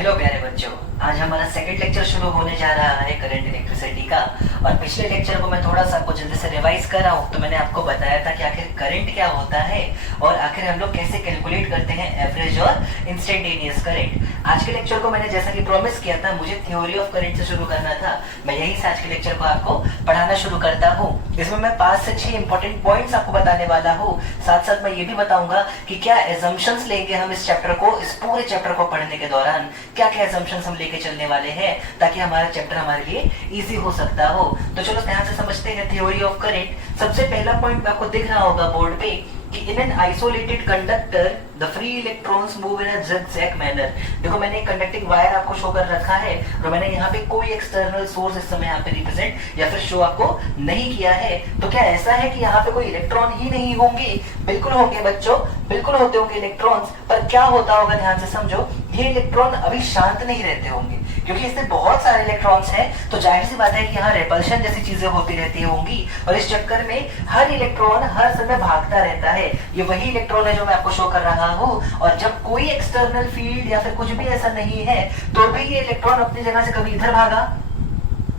Hello प्यारे बच्चों, आज हमारा सेकंड लेक्चर शुरू होने जा रहा है करंट इलेक्ट्रिसिटी का। और पिछले लेक्चर को मैं थोड़ा सा आपको जल्दी से रिवाइज कर रहा हूँ। तो मैंने आपको बताया था कि आखिर करंट क्या होता है और आखिर हम लोग कैसे कैलकुलेट करते हैं एवरेज और इंस्टेंटेनियस करंट। आज के लेक्चर को मैंने जैसा कि प्रॉमिस किया था, मुझे थ्योरी ऑफ करंट से शुरू करना था। मैं यहीं से आज के लेक्चर को आपको पढ़ाना शुरू करता हूँ। इसमें मैं 5 से 6 इंपॉर्टेंट पॉइंट्स आपको बताने वाला हूँ। साथ साथ मैं ये भी बताऊंगा कि क्या एजम्पशंस लेंगे हम इस चैप्टर को, इस पूरे चैप्टर को पढ़ने के दौरान क्या क्या एजम्पशंस हम लेके चलने वाले हैं, ताकि हमारा चैप्टर हमारे लिए इजी हो सकता हो। तो चलो ध्यान से समझते हैं थ्योरी ऑफ करंट। सबसे पहला पॉइंट आपको दिख रहा होगा बोर्ड पे कि in an isolated conductor the free electrons move in a zigzag manner. देखो मैंने एक कंडक्टिंग वायर आपको शो कर रखा है और मैंने यहाँ पे कोई एक्सटर्नल सोर्स इस समय यहाँ पे रिप्रेजेंट या फिर शो आपको नहीं किया है। तो क्या ऐसा है कि यहाँ पे कोई इलेक्ट्रॉन ही नहीं होंगे? बिल्कुल होंगे बच्चों, बिल्कुल होते होंगे इलेक्ट्रॉन्स। पर क्या होता होगा, ध्यान से समझो। ये इलेक्ट्रॉन अभी शांत नहीं रहते होंगे क्योंकि इसमें बहुत सारे इलेक्ट्रॉन्स हैं। तो जाहिर सी बात है कि यहाँ रेपल्शन जैसी चीजें होती रहती होंगी और इस चक्कर में हर इलेक्ट्रॉन हर समय भागता रहता है। ये वही इलेक्ट्रॉन है जो मैं आपको शो कर रहा हूँ। और जब कोई एक्सटर्नल फील्ड या फिर कुछ भी ऐसा नहीं है तो भी ये इलेक्ट्रॉन अपनी जगह से कभी इधर भागा,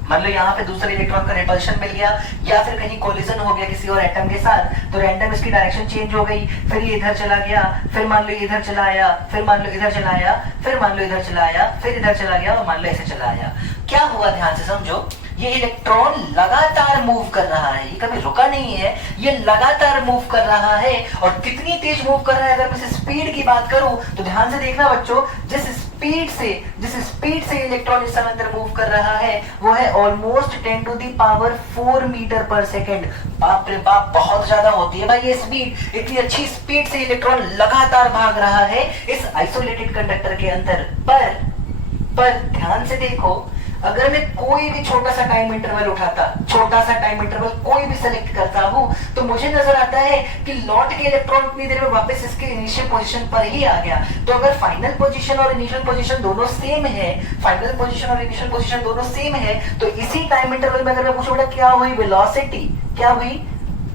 मान लो यहाँ पे दूसरे इलेक्ट्रॉन का रिपल्शन मिल गया या फिर कहीं कोलिजन हो गया किसी और एटम के साथ, तो रैंडम इसकी डायरेक्शन चेंज हो गई। फिर ये इधर चला गया, फिर मान लो इधर चला आया, फिर मान लो इधर चला आया, फिर मान लो इधर चला आया, फिर इधर चला गया और मान लो ऐसे चला आया। क्या हुआ, ध्यान से समझो। ये इलेक्ट्रॉन लगातार मूव कर रहा है, ये कभी रुका नहीं है, ये लगातार मूव कर रहा है। और कितनी तेज मूव कर रहा है, अगर मैं स्पीड की बात करूं तो ध्यान से देखना बच्चों, जिस स्पीड से इलेक्ट्रॉन इस समय अंदर मूव कर रहा है वो है almost 10 to the power 4 metre per second. बाप रे बाप, बहुत ज्यादा होती है भाई ये स्पीड। इतनी अच्छी स्पीड से इलेक्ट्रॉन लगातार भाग रहा है इस आइसोलेटेड कंडक्टर के अंदर। पर ध्यान से देखो, अगर मैं कोई भी छोटा सा टाइम इंटरवल उठाता, छोटा सा टाइम इंटरवल कोई भी सेलेक्ट करता हूं, तो मुझे नजर आता है कि लौट के इलेक्ट्रॉन इतनी देर में वापस इसके इनिशियल पोजीशन पर ही आ गया। तो अगर फाइनल पोजीशन और इनिशियल पोजीशन दोनों सेम है, फाइनल पोजीशन और इनिशियल पोजीशन दोनों सेम है, तो इसी टाइम इंटरवल में अगर मैं पूछूंगा क्या हुई वेलोसिटी, क्या हुई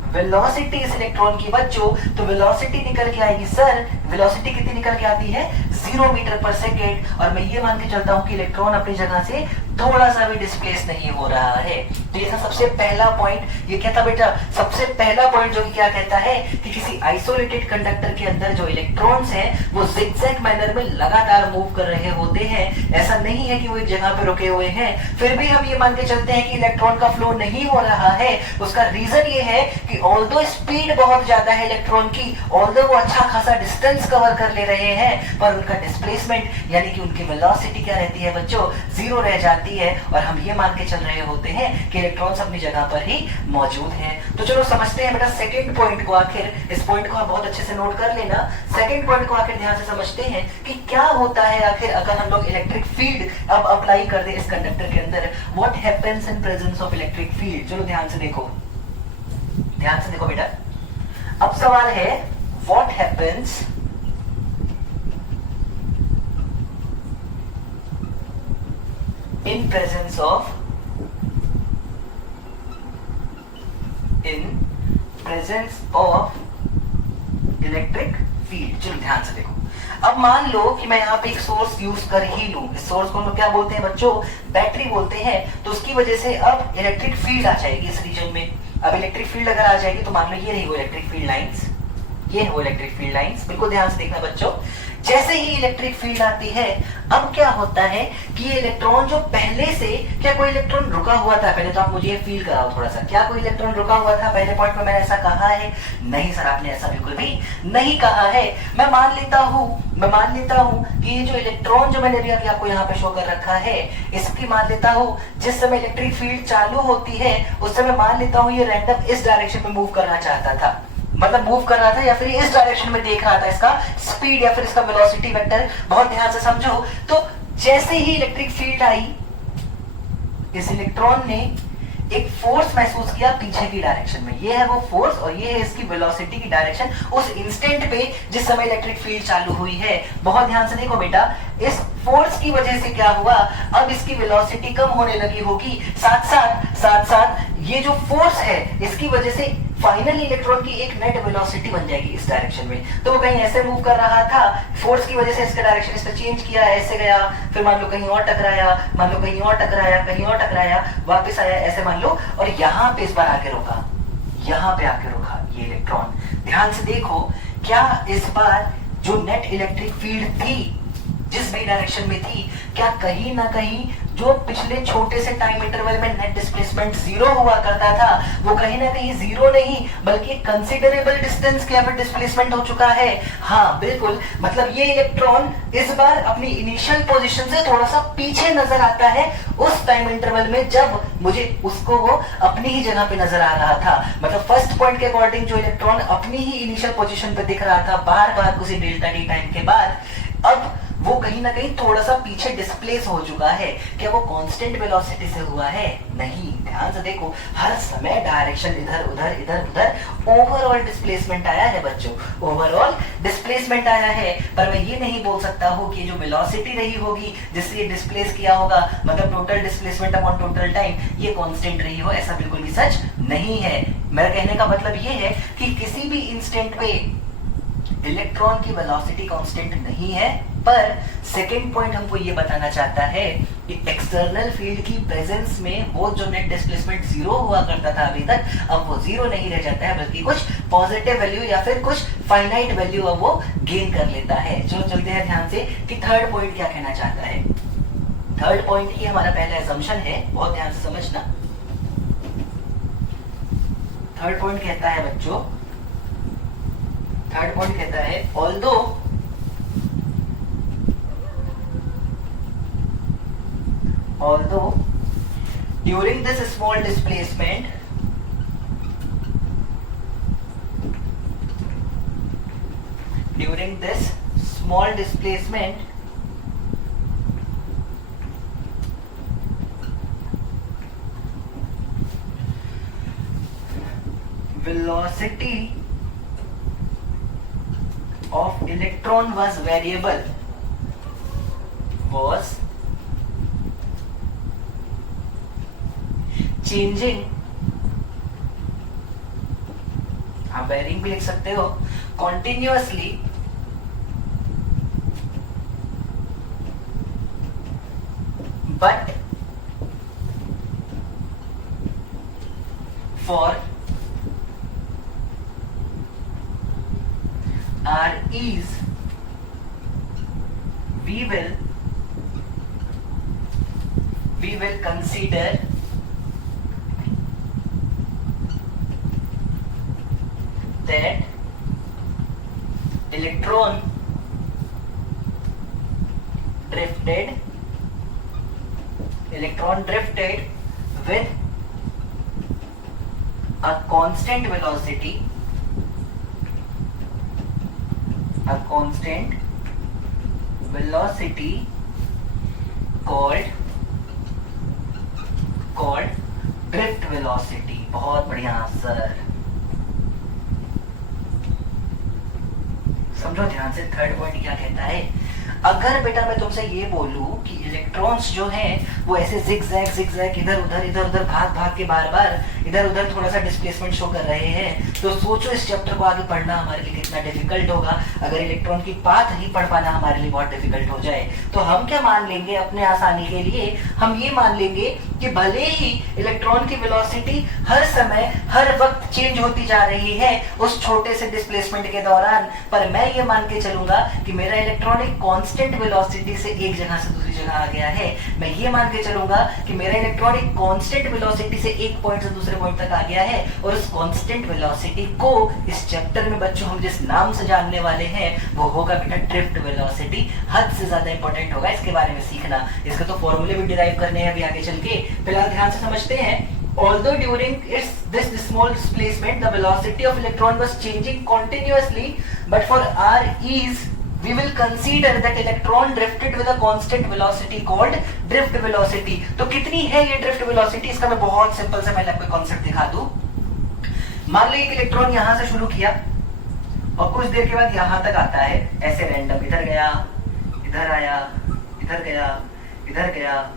वेलोसिटी इस इलेक्ट्रॉन की बच्चों, तो वेलोसिटी निकल के आएगी। सर वेलोसिटी कितनी निकल के आती है? 0 मीटर पर सेकेंड। और मैं ये मान के चलता हूं कि इलेक्ट्रॉन अपनी जगह से थोड़ा सा भी डिस्प्लेस नहीं हो रहा है। तो ये था सबसे पहला पॉइंट। ये क्या था बेटा? सबसे पहला पॉइंट जो क्या कहता है कि किसी आइसोलेटेड कंडक्टर के अंदर जो इलेक्ट्रॉन्स हैं वो ज़िगज़ैग मैनर में लगातार मूव कर रहे होते हैं। ऐसा नहीं है कि वो एक जगह पे रुके हुए हैं। फिर भी हम ये मान के चलते हैं कि इलेक्ट्रॉन का फ्लो नहीं हो रहा है। उसका रीजन ये है कि ऑल्दो स्पीड बहुत ज्यादा है इलेक्ट्रॉन की, ऑल्दो वो अच्छा खासा डिस्टेंस कवर कर ले रहे हैं, पर उनका डिस्प्लेसमेंट यानी कि उनकी वेलोसिटी क्या रहती है बच्चों? 0 रह जाती है। और हम ये मान के चल रहे होते हैं कि इलेक्ट्रॉन्स अपनी जगह पर ही मौजूद हैं। तो चलो समझते हैं बेटा सेकंड पॉइंट को। आखिर इस पॉइंट को आप बहुत अच्छे से नोट कर लेना। सेकंड पॉइंट को आखिर ध्यान से समझते हैं कि क्या होता है आखिर अगर हम लोग इलेक्ट्रिक फील्ड अब अप्लाई कर दे इस कंडक्टर के अंदर। What happens in presence of electric field. चलो ध्यान से देखो, ध्यान से देखो बेटा। अब सवाल है what happens in presence of electric field. चलो ध्यान से देखो। अब मान लो कि मैं यहाँ पे एक सोर्स यूज कर ही लूं। इस सोर्स को हम लोग क्या बोलते हैं बच्चों? बैटरी बोलते हैं। तो उसकी वजह से अब इलेक्ट्रिक फील्ड आ जाएगी इस रीजन में। अब इलेक्ट्रिक फील्ड अगर आ जाएगी तो मान लो ये रही वो इलेक्ट्रिक फील्ड लाइंस, ये है वो इलेक्ट्रिक फील्ड लाइंस। बिल्कुल ध्यान से देखना बच्चों। जैसे ही इलेक्ट्रिक फील्ड आती है, अब क्या होता है कि ये इलेक्ट्रॉन जो पहले से, क्या कोई इलेक्ट्रॉन रुका हुआ था? पहले तो आप मुझे ये फील कराओ थोड़ा सा, क्या कोई इलेक्ट्रॉन रुका हुआ था? पहले पॉइंट में मैंने ऐसा कहा है? नहीं सर, आपने ऐसा बिल्कुल भी नहीं कहा है। मैं मान लेता हूं कि ये जो इलेक्ट्रॉन जो मैंने अभी आपको यहाँ पे शो कर रखा है, इसकी मान लेता हूँ जिस समय इलेक्ट्रिक फील्ड चालू होती है उस समय मान लेता हूँ ये रैंडम इस डायरेक्शन में मूव करना चाहता था, मतलब मूव कर रहा था या फिर इस डायरेक्शन में देख रहा था इसका स्पीड या फिर इसका वेलोसिटी वेक्टर। बहुत ध्यान से समझो। तो जैसे ही इलेक्ट्रिक फील्ड आई, इस इलेक्ट्रॉन ने एक फोर्स महसूस किया पीछे की डायरेक्शन में। ये है वो फोर्स और ये है इसकी वेलोसिटी की डायरेक्शन उस इंस्टेंट पे जिस समय इलेक्ट्रिक फील्ड चालू हुई है। बहुत ध्यान से देखो बेटा, इस फोर्स की वजह से क्या हुआ? अब इसकी वेलोसिटी कम होने लगी होगी। साथ साथ ये जो फोर्स है इसकी वजह से फाइनली इलेक्ट्रॉन की एक नेट वेलोसिटी बन जाएगी इस डायरेक्शन में। तो वो कहीं ऐसे मूव कर रहा था, फोर्स की वजह से इसका डायरेक्शन इसने चेंज किया, ऐसे गया, फिर मान लो कहीं और टकराया, मान लो कहीं और टकराया, कहीं और टकराया, वापस आया, ऐसे मान लो, और यहाँ पे इस बार आके रुका, यहाँ पे आके रुका ये इलेक्ट्रॉन। ध्यान से देखो, क्या इस बार जो नेट इलेक्ट्रिक फील्ड थी जिस भी डायरेक्शन में थी, क्या कहीं ना कहीं जो पिछले छोटे से टाइम इंटरवल में नेट डिस्प्लेसमेंट जीरो हुआ करता था, वो कहीं ना कहीं जीरो नहीं बल्कि कंसीडरेबल डिस्टेंस के अब डिस्प्लेसमेंट हो चुका है। हाँ बिल्कुल, मतलब ये इलेक्ट्रॉन इस बार अपनी इनिशियल पोजीशन से थोड़ा सा पीछे नजर आता है उस टाइम इंटरवल में जब मुझे उसको वो अपनी ही जगह पे नजर आ रहा था। मतलब फर्स्ट पॉइंट के अकॉर्डिंग जो इलेक्ट्रॉन अपनी ही इनिशियल पोजीशन पे दिख रहा था बार बार उसी डेल्टा टी टाइम के बाद, अब वो कहीं ना कहीं थोड़ा सा पीछे डिस्प्लेस हो चुका है। क्या वो कांस्टेंट वेलोसिटी से हुआ है? नहीं। ध्यान से देखो, हर समय डायरेक्शन इधर उधर इधर उधर ओवरऑल डिस्प्लेसमेंट आया है बच्चों, ओवरऑल डिस्प्लेसमेंट आया है। पर मैं ये नहीं बोल सकता हूँ कि जो वेलोसिटी रही होगी जिससे ये डिस्प्लेस किया होगा, मतलब total displacement upon total time, ये कांस्टेंट रही हो, ऐसा बिल्कुल भी सच नहीं है। मेरा कहने का मतलब ये है कि किसी भी इंस्टेंट पे इलेक्ट्रॉन की वेलोसिटी कांस्टेंट नहीं है। पर सेकंड पॉइंट हमको ये बताना चाहता है कि एक्सटर्नल फील्ड की प्रेजेंस में वो जो नेट डिस्प्लेसमेंट जीरो हुआ करता था अभी तक, अब वो जीरो नहीं रह जाता है बल्कि कुछ पॉजिटिव वैल्यू या फिर कुछ फाइनाइट वैल्यू अब वो गेन कर लेता है। चलो चलते हैं ध्यान से कि थर्ड पॉइंट क्या कहना चाहता है। थर्ड पॉइंट ये हमारा पहला assumption है, बहुत ध्यान से समझना। थर्ड पॉइंट कहता है बच्चों, थर्ड पॉइंट कहता है although during this small displacement velocity of electron was variable, was changing, आप वेरिंग भी लिख सकते हो, continuously but for our ease we will consider that electron drifted with a constant velocity called drift velocity। बहुत बढ़िया sir, समझो ध्यान से थर्ड पॉइंट क्या कहता है। अगर बेटा मैं तुमसे ये बोलूं कि इलेक्ट्रॉन्स जो हैं वो ऐसे जिगजैग इधर उधर भाग के बार बार इधर उधर थोड़ा सा डिस्प्लेसमेंट शो कर रहे हैं, तो सोचो इस चैप्टर को आगे पढ़ना हमारे लिए कितना डिफिकल्ट होगा। अगर इलेक्ट्रॉन की पाथ ही पढ़ पाना हमारे लिए बहुत डिफिकल्ट हो जाए, तो हम क्या मान लेंगे अपने आसानी के लिए, हम ये मान लेंगे कि भले ही इलेक्ट्रॉन की वेलोसिटी हर समय हर वक्त चेंज होती जा रही है उस छोटे से डिस्प्लेसमेंट के दौरान, पर मैं ये मान के चलूंगा कि मेरा इलेक्ट्रॉन एक कांस्टेंट वेलोसिटी से एक जगह से दूसरी जगह आ गया है। मैं ये मान के चलूंगा कि मेरा इलेक्ट्रॉन एक कांस्टेंट वेलोसिटी से एक पॉइंट से दूसरे पॉइंट तक आ गया है, और उस कांस्टेंट वेलोसिटी को इस चैप्टर में बच्चों हम जिस नाम से जानने वाले हैं वो होगा बेटा ड्रिफ्ट वेलोसिटी। हद से ज्यादा इंपॉर्टेंट होगा इसके बारे में सीखना, इसके तो फॉर्मूले भी डिराइव करने हैं अभी आगे चल के। फिलहाल ध्यान से समझते हैं। Although during this small displacement the velocity of electron was changing continuously, but for our ease we will consider that electron drifted with a constant velocity called drift velocity। तो कितनी है ये drift velocity, इसका मैं बहुत simple से पहले आपको कॉन्सेप्ट दिखा दूं। मान लो एक इलेक्ट्रॉन यहां से शुरू किया और कुछ देर के बाद यहां तक आता है, ऐसे रैंडम इधर गया, इधर आया, इधर गया, इधर गया,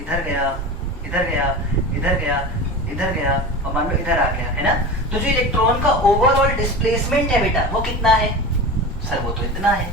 इधर गया, इधर गया, इधर गया, इधर गया और मान लो इधर आ गया, है ना। तो जो इलेक्ट्रॉन का ओवरऑल डिस्प्लेसमेंट है बेटा वो कितना है सर, वो तो इतना है,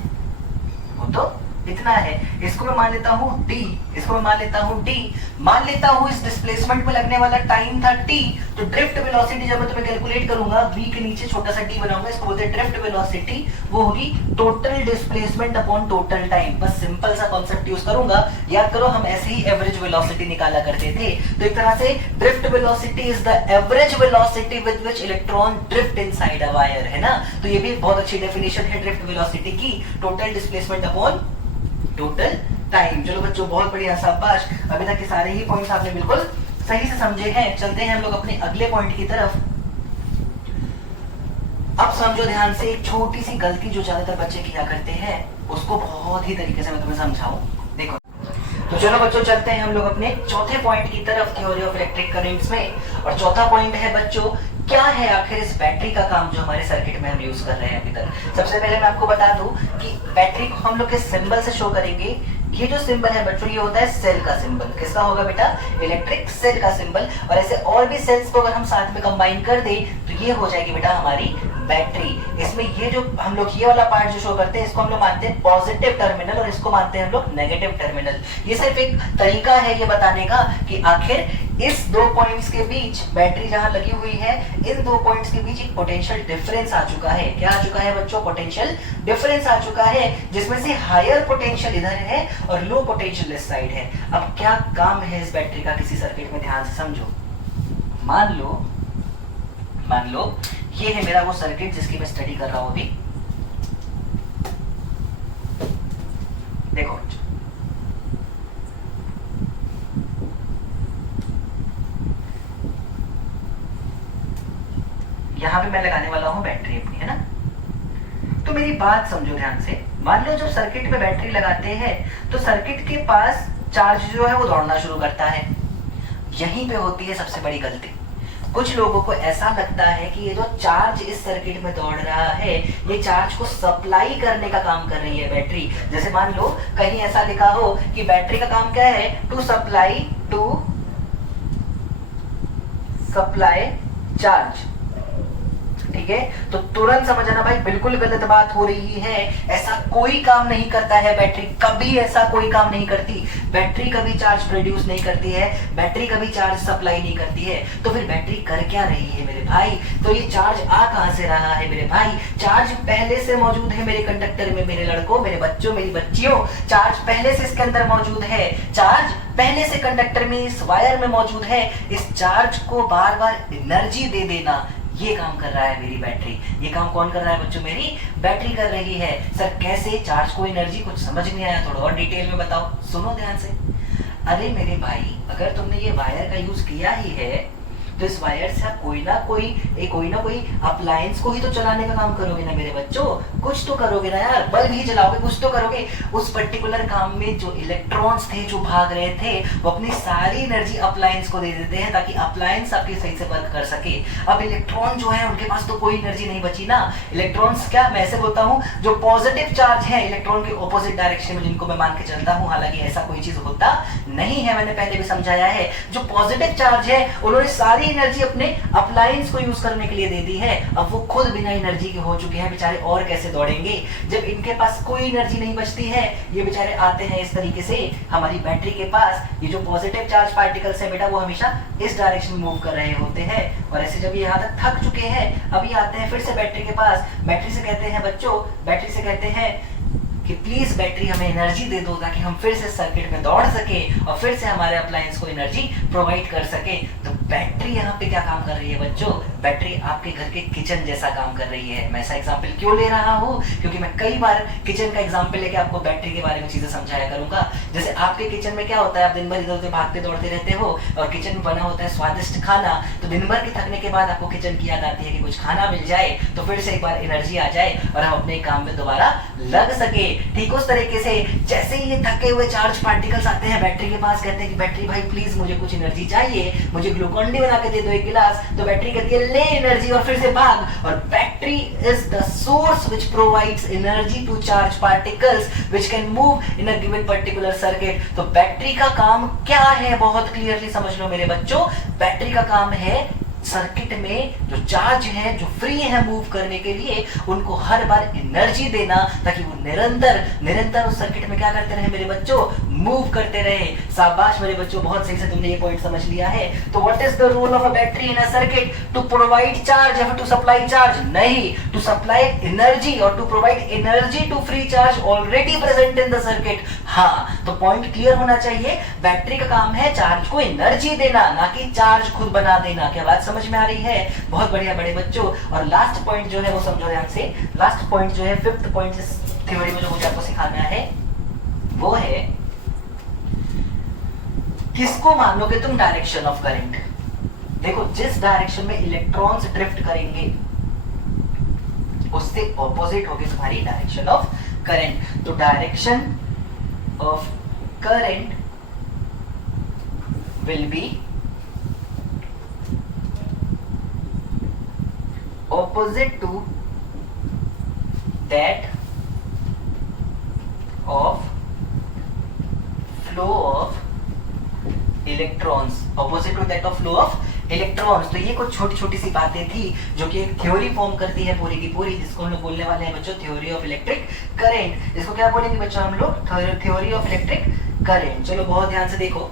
वो तो इतना है। इसको मैं मान लेता हूँ d, इसको मैं मान लेता हूँ d, मान लेता हूँ इस डिस्प्लेसमेंट में लगने वाला टाइम था t। तो ड्रिफ्ट वेलोसिटी जब मैं तुम्हें कैलकुलेट करूंगा v के नीचे छोटा सा t बनाऊंगा, इसको बोलते हैं ड्रिफ्ट वेलोसिटी, वो होगी total displacement upon total time. बस सिंपल सा कॉन्सेप्ट यूज करूंगा, याद करो हम ऐसे ही एवरेज वेलोसिटी निकाला करते थे। तो एक तरह से drift velocity is the average velocity with which electron drift inside a wire, है ना। तो ये भी बहुत अच्छी डेफिनेशन है ड्रिफ्ट वेलोसिटी की, total displacement upon total time. चलो बच्चों बहुत बढ़िया, शाबाश, अभी तक के सारे ही पॉइंट्स आपने बिल्कुल सही से समझे हैं। चलते हैं हम लोग अपने अगले पॉइंट की तरफ। अब समझो ध्यान से, एक छोटी सी गलती जो ज्यादातर बच्चे किया करते हैं उसको बहुत ही तरीके से मैं तुम्हें समझाऊं। देखो तो चलो बच्चों चलते हैं हम लोग अपने चौथे पॉइंट की तरफ, थ्योरी ऑफ इलेक्ट्रिक करंट्स में। और चौथा पॉइंट है बच्चों, क्या है आखिर इस बैटरी का काम जो हमारे सर्किट में हम यूज कर रहे हैं अभी तक। सबसे पहले मैं आपको बता दूं कि बैटरी को हम लोग के सिंबल से शो करेंगे। ये जो सिंबल है बच्चों ये होता है सेल का सिंबल। किसका होगा बेटा, इलेक्ट्रिक सेल का सिंबल। और ऐसे और भी सेल्स को अगर हम साथ में कंबाइन कर दे तो ये हो जाएगी बेटा हमारी बैटरी। इसमें ये जो हम लोग ये वाला पार्ट जो शो करते हैं इसको हम लोग मानते हैं पॉजिटिव टर्मिनल और इसको मानते हैं हम लोग नेगेटिव टर्मिनल। ये सिर्फ एक तरीका है ये बताने का कि आखिर इस दो पॉइंट्स के बीच बैटरी जहां लगी हुई है, इन दो पॉइंट्स के बीच एक पोटेंशियल डिफरेंस आ चुका है। क्या आ चुका है बच्चों, पोटेंशियल डिफरेंस आ चुका है, जिसमें से हायर पोटेंशियल इधर है और लो पोटेंशियल इस साइड है। अब क्या काम है इस बैटरी का किसी सर्किट में, ध्यान से समझो। मान लो ये है मेरा वो सर्किट जिसकी मैं स्टडी कर रहा हूं अभी। देखो यहां पे मैं लगाने वाला हूं बैटरी अपनी, है ना। तो मेरी बात समझो ध्यान से। मान लो जब सर्किट में बैटरी लगाते हैं तो सर्किट के पास चार्ज जो है वो दौड़ना शुरू करता है। यहीं पे होती है सबसे बड़ी गलती। कुछ लोगों को ऐसा लगता है कि ये जो चार्ज इस सर्किट में दौड़ रहा है ये चार्ज को सप्लाई करने का काम कर रही है बैटरी। जैसे मान लो कहीं ऐसा लिखा हो कि बैटरी का काम क्या है, टू सप्लाई चार्ज, ठीक है। तो तुरंत समझ आना भाई बिल्कुल गलत बात हो रही है। ऐसा कोई काम नहीं करता है बैटरी, कभी ऐसा कोई काम नहीं करती। बैटरी कभी चार्ज प्रोड्यूस नहीं करती है, बैटरी कभी चार्ज सप्लाई नहीं करती है। तो फिर बैटरी कर क्या रही है मेरे भाई, तो ये चार्ज आ कहां से रहा है मेरे भाई। चार्ज पहले से मौजूद है मेरे कंडक्टर में, मेरे लड़कों, मेरे बच्चों, मेरी बच्चियों, चार्ज पहले से इसके अंदर मौजूद है। चार्ज पहले से कंडक्टर में इस वायर में मौजूद है। इस चार्ज को बार बार एनर्जी दे देना ये काम कर रहा है मेरी बैटरी। ये काम कौन कर रहा है बच्चों, मेरी बैटरी कर रही है। सर कैसे, चार्ज को एनर्जी, कुछ समझ नहीं आया, थोड़ा और डिटेल में बताओ। सुनो ध्यान से। अरे मेरे भाई अगर तुमने ये वायर का यूज किया ही है तो इस वायर से आप कोई ना कोई अप्लायंस को ही तो चलाने का काम करोगे ना मेरे बच्चों। कुछ तो करोगे ना यार, बल्ब ही जलाओगे, कुछ तो करोगे। उस पर्टिकुलर काम में जो इलेक्ट्रॉन्स थे जो भाग रहे थे वो अपनी सारी एनर्जी अप्लायंस को दे देते हैं ताकि अप्लायंस आपके सही से वर्क कर सके। अब इलेक्ट्रॉन जो है उनके पास तो कोई एनर्जी नहीं बची ना। इलेक्ट्रॉन्स क्या, मैं ऐसे बोलता हूँ जो पॉजिटिव चार्ज है इलेक्ट्रॉन के ऑपोजिट डायरेक्शन में जिनको मैं मान के चलता हूँ, हालांकि ऐसा कोई चीज होता नहीं है, मैंने पहले भी समझाया है। जो पॉजिटिव चार्ज है उन्होंने सारी एनर्जी अपने अप्लायंस को यूज करने के लिए दे दी है। अब वो खुद बिना एनर्जी के हो चुके हैं बेचारे, और कैसे दौड़ेंगे जब इनके पास कोई एनर्जी नहीं बचती है। ये बेचारे आते हैं इस तरीके से हमारी बैटरी के पास। ये जो पॉजिटिव चार्ज पार्टिकल्स है बेटा वो हमेशा इस डायरेक्शन में मूव कर रहे होते हैं। और ऐसे जब ये यहाँ तक थक चुके हैं अब ये आते हैं फिर से बैटरी के पास। बैटरी से कहते हैं बच्चों, बैटरी से कहते हैं कि प्लीज बैटरी हमें एनर्जी दे दो ताकि हम फिर से सर्किट में दौड़ सके और फिर से हमारे अप्लायंस को एनर्जी प्रोवाइड कर सके। तो बैटरी यहाँ पे क्या काम कर रही है बच्चों, बैटरी आपके घर के किचन जैसा काम कर रही है। मैं ऐसा एग्जांपल क्यों ले रहा हूँ, क्योंकि मैं कई बार किचन का एग्जांपल लेके आपको बैटरी के बारे में चीजें समझाया करूंगा। जैसे आपके किचन में क्या होता है, आप दिन भर इधर उधर भागते दौड़ते रहते हो और किचन में बना होता है स्वादिष्ट खाना। तो दिन भर के थकने के बाद आपको किचन की याद आती है कि कुछ खाना मिल जाए तो फिर से एक बार एनर्जी आ जाए और हम अपने काम में दोबारा लग सके। ठीक उस तरीके से जैसे ही ये थके हुए चार्ज पार्टिकल्स आते हैं बैटरी के पास, कहते हैं कि बैटरी भाई प्लीज मुझे कुछ एनर्जी चाहिए, मुझे ग्लूकोन ग्लूकोन डी बना के दे दो एक गिलास, तो बैटरी कहती है ले एनर्जी और फिर से भाग। और battery is the source which provides energy to charge particles which can move in a given particular circuit. तो बैटरी का काम क्या है, बहुत क्लियरली समझ लो मेरे बच्चों, बैटरी का काम है सर्किट में जो चार्ज है, जो फ्री है मूव करने के लिए, उनको हर बार एनर्जी देना ताकि वो निरंतर उस सर्किट में क्या करते रहे मेरे बच्चों, मूव करते रहे। शाबाश मेरे बच्चों, बहुत सही से तुमने ये पॉइंट समझ लिया है। तो what is the role of a battery in a circuit? To provide charge या फिर टू सप्लाई चार्ज? नहीं, टू सप्लाई एनर्जी और to provide energy to free charge already present in the circuit. हाँ, तो पॉइंट क्लियर होना चाहिए, battery का काम है चार्ज को एनर्जी देना, ना कि चार्ज खुद बना देना। क्या बात समझ में आ रही है? बहुत बढ़िया बड़े बच्चों। और लास्ट पॉइंट जो है वो समझो ध्यान से, लास्ट पॉइंट जो है, फिफ्थ पॉइंट इस थ्योरी में जो मुझे आपको सिखाना है वो है, किसको मान लोगे तुम डायरेक्शन ऑफ करंट? देखो, जिस डायरेक्शन में इलेक्ट्रॉन्स ड्रिफ्ट करेंगे उससे ऑपोजिट होगी तुम्हारी डायरेक्शन ऑफ करंट। तो direction of current will be opposite to that of flow of electrons, opposite to that of flow of electrons। तो ये कुछ छोटी छोटी सी बातें थी जो कि एक थ्योरी फॉर्म करती है पूरी की पूरी, जिसको हम लोग बोलने वाले हैं बच्चों थ्योरी ऑफ इलेक्ट्रिक करंट। इसको क्या बोलेंगे बच्चों हम लोग? Theory of electric current. चलो बहुत ध्यान से देखो,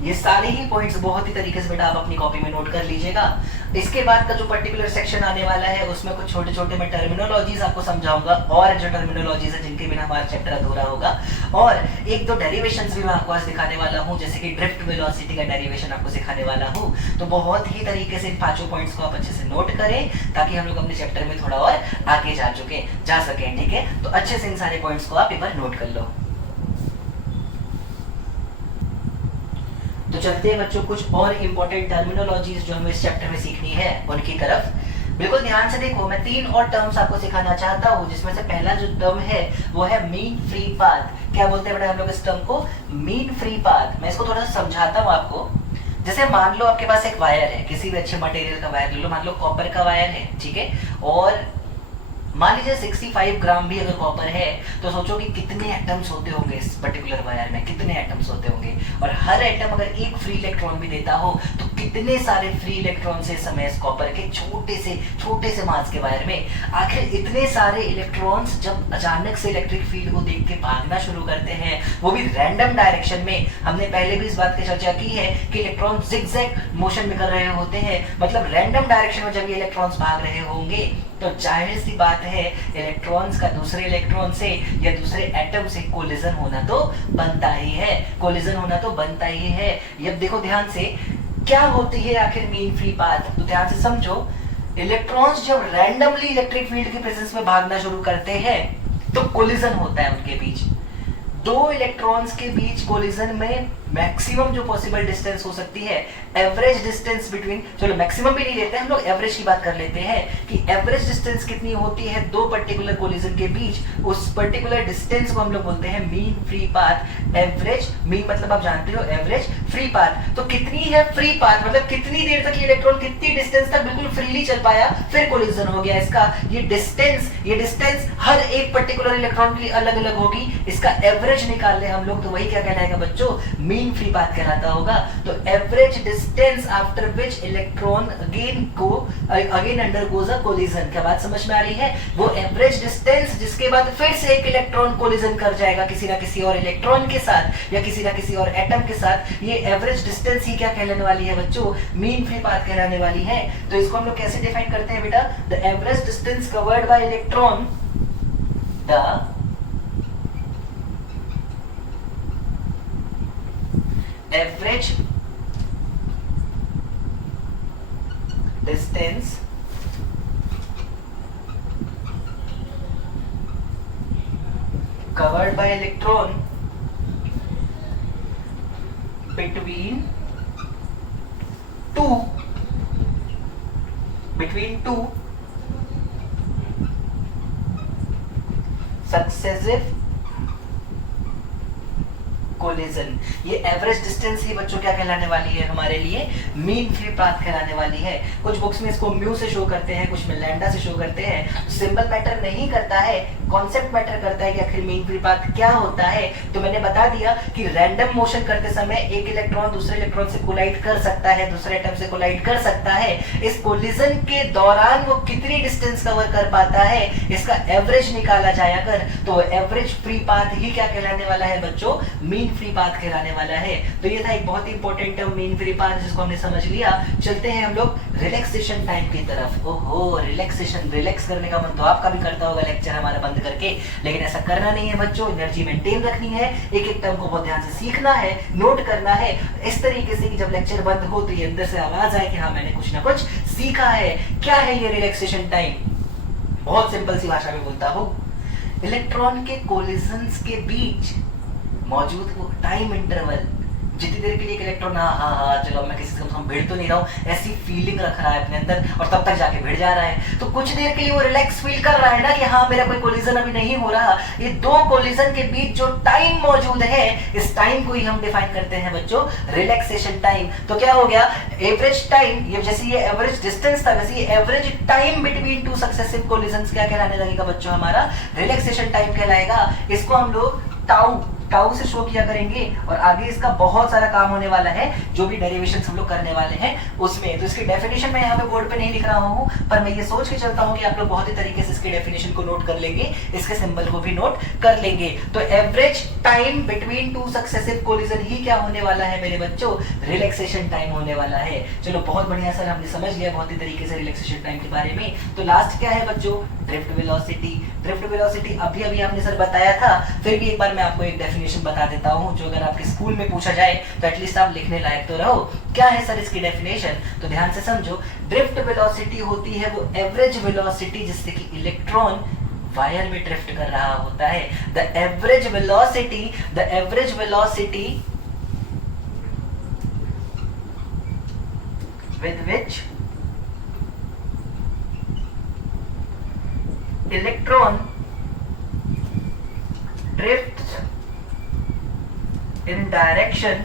ये सारे ही पॉइंट्स बहुत ही तरीके से बेटा आप अपनी कॉपी में नोट कर लीजिएगा। इसके बाद का जो पर्टिकुलर सेक्शन आने वाला है उसमें कुछ छोटे छोटे मैं टर्मिनोलॉजीज आपको समझाऊंगा, और जो टर्मिनोलॉजीज है जिनके बिना हमारा चैप्टर अधूरा होगा, और एक दो डेरिवेशंस भी मैं आपको आज दिखाने वाला हूं, जैसे कि ड्रिफ्ट वेलोसिटी का डेरिवेशन आपको सिखाने वाला हूं। तो बहुत ही तरीके से इन पांचों पॉइंट्स को आप अच्छे से नोट करें ताकि हम लोग अपने चैप्टर में थोड़ा और आगे जा सकें। ठीक है, तो अच्छे से इन सारे पॉइंट्स को आप एक बार नोट कर लो। तो चलते हैं बच्चों कुछ और इंपॉर्टेंट टर्मिनोलॉजीज जो हमें इस चैप्टर में सीखनी है उनकी तरफ। बिल्कुल ध्यान से देखो, मैं 3 और टर्म्स आपको सिखाना चाहता हूँ, जिसमें से पहला जो टर्म है वो है मीन फ्री पाथ। क्या बोलते हैं बेटा हम लोग इस टर्म को? Mean free path. मैं इसको थोड़ा सा समझाता हूँ आपको। जैसे मान लो आपके पास एक वायर है, किसी भी अच्छे मटेरियल का वायर ले लो, मान लो कॉपर का वायर है, ठीक है, और मान लीजिए 65 ग्राम भी अगर कॉपर है, तो सोचो कि कितने एटम्स होते होंगे इस पर्टिकुलर वायर में, कितने एटम्स होते होंगे, और हर एटम अगर एक फ्री इलेक्ट्रॉन भी देता हो तो कितने सारे फ्री इलेक्ट्रॉन से समय इस कॉपर के छोटे से मास के वायर में। आखिर इतने सारे इलेक्ट्रॉन्स जब अचानक से इलेक्ट्रिक फील्ड को देख के भागना शुरू करते हैं, वो भी रैंडम डायरेक्शन में, हमने पहले भी इस बात की चर्चा की है कि इलेक्ट्रॉन जिगजैग मोशन में कर रहे होते हैं, मतलब रैंडम डायरेक्शन में जब ये इलेक्ट्रॉन्स भाग रहे होंगे तो जाहिर सी बात है इलेक्ट्रॉन्स का दूसरे इलेक्ट्रॉन से या दूसरे एटम से कोलिजन होना तो बनता ही है, कोलिजन होना तो बनता ही है। ये अब देखो ध्यान से, क्या होती है आखिर मीन फ्री पाथ? तो ध्यान से समझो, इलेक्ट्रॉन्स जब रैंडमली इलेक्ट्रिक फील्ड की प्रेजेंस में भागना शुरू करते हैं तो कोलिजन होता है उनके बीच। दो इलेक्ट्रॉन्स के बीच कोलिजन में मैक्सिमम जो पॉसिबल डिस्टेंस हो सकती है, एवरेज डिस्टेंस बिटवीन, चलो मैक्सिमम भी नहीं लेते हैं हम लोग, एवरेज की बात कर लेते हैं कि एवरेज डिस्टेंस कितनी होती है दो पर्टिकुलर कोलिजन के बीच, उस पर्टिकुलर डिस्टेंस को हम लोग बोलते हैं mean free path. Average, mean मतलब आप जानते हो एवरेज, फ्री पाथ। तो कितनी है फ्री पाथ, मतलब कितनी देर तक ये इलेक्ट्रॉन कितनी डिस्टेंस तक बिल्कुल फ्रीली चल पाया, फिर कोलिजन हो गया इसका। ये डिस्टेंस हर एक पर्टिकुलर इलेक्ट्रॉन के लिए अलग अलग होगी, इसका एवरेज निकाल ले हम लोग तो वही क्या कहलाएगा बच्चों? मीन फ्री पाथ कहलाता होगा। तो average distance after which electron again undergoes a collision. क्या बात समझ में आ रही है? वो एवरेज डिस्टेंस जिसके बाद फिर से एक इलेक्ट्रॉन कोलिजन कर जाएगा किसी ना किसी और इलेक्ट्रॉन के साथ या किसी ना किसी और एटम के साथ, ये एवरेज डिस्टेंस ही क्या कहलाने वाली है बच्चों? मीन फ्री पाथ कहलाने वाली है। तो इसको हम लोग कैसे डिफाइन करते हैं बेटा? The average distance covered by electron, the average distance covered by electron between two successive collision. ये एवरेज डिस्टेंस ही बच्चों क्या कहलाने वाली है हमारे लिए, मीन फ्री पाथ कहलाने वाली है। कुछ बुक्स में इसको म्यू से शो करते हैं, कुछ में लैम्डा से शो करते हैं। सिंबल मैटर नहीं करता है, कॉन्सेप्ट मैटर करता है कि आखिर मीन फ्री पाथ क्या होता है। तो मैंने बता दिया कि रैंडम मोशन करते समय एक इलेक्ट्रॉन दूसरे इलेक्ट्रॉन से कोलाइड कर सकता है, दूसरे एटम से कोलाइड कर सकता है। इस कोलिजन के दौरान वो कितनी डिस्टेंस कवर कर पाता है, इसका एवरेज निकाला जाए अगर, तो एवरेज फ्री पाथ ही क्या कहलाने वाला है बच्चों, मीन फ्री पाथ कहलाने वाला है। तो ये था एक बहुत ही important term mean free path, जिसको हमने समझ लिया। चलते हैं हम लोग रिलैक्सेशन टाइम की तरफ। ओहो, रिलैक्सेशन, रिलैक्स करने का मन तो आपका भी करता होगा लेक्चर हमारा बंद करके, लेकिन ऐसा करना नहीं है बच्चों। एनर्जी मेंटेन रखनी है, एक एक टर्म को बहुत ध्यान से सीखना है, नोट करना है इस तरीके से कि जब लेक्चर बंद हो तो ये अंदर से आवाज आए कि हाँ मैंने कुछ ना कुछ सीखा है। क्या है ये रिलैक्सेशन टाइम? बहुत सिंपल सी भाषा में बोलता हूं, इलेक्ट्रॉन के कोलिजन्स के बीच मौजूद वो टाइम इंटरवल, जितनी देर के लिए इलेक्ट्रॉन चलो मैं किसी से भिड़ तो नहीं रहा हूँ, ऐसी फीलिंग रख रहा है अपने अंदर और तब तक जाके भिड़ जा रहा है, तो कुछ देर के लिए वो रिलैक्स फील कर रहा है ना कि हाँ मेरा कोई कोलिजन अभी नहीं हो रहा। ये दो कोलिजन के बीच जो टाइम मौजूद है, इस टाइम को ही हम डिफाइन करते हैं बच्चों रिलैक्सेशन टाइम। तो क्या हो गया, एवरेज टाइम, ये जैसे ये एवरेज डिस्टेंस था वैसे ये average time between two successive collisions क्या कहलाने लगेगा बच्चों, हमारा रिलैक्सेशन टाइम कहलाएगा। इसको हम लोग टाउ टाउ से शो किया करेंगे और आगे इसका बहुत सारा काम होने वाला है, जो भी डेरिवेशन हम लोग करने वाले हैं उसमें। तो इसकी डेफिनेशन मैं यहाँ पे बोर्ड पे नहीं लिख रहा हूँ, पर मैं ये सोच के चलता हूँ कि आप लोग बहुत ही तरीके से इसकी डेफिनेशन को नोट कर लेंगे, इसके सिंबल को भी नोट कर लेंगे। तो average time between two successive collision ही क्या होने वाला है मेरे बच्चों, रिलैक्सेशन टाइम होने वाला है। चलो बहुत बढ़िया सर, हमने समझ लिया बहुत ही तरीके से रिलैक्सेशन टाइम के बारे में। तो लास्ट क्या है बच्चों, ड्रिफ्ट वेलोसिटी। ड्रिफ्ट वेलोसिटी अभी अभी आपने सर बताया था, फिर भी एक बार मैं आपको एक डेफिनेशन बता देता हूं, जो अगर आपके स्कूल में पूछा जाए तो एटलीस्ट आप लिखने लायक तो रहो। क्या है सर इसकी डेफिनेशन, तो ध्यान से समझो। ड्रिफ्ट वेलोसिटी होती है वो एवरेज वेलोसिटी जिससे कि इलेक्ट्रॉन वायर में ड्रिफ्ट कर रहा होता है। The average velocity with which electron drifts in direction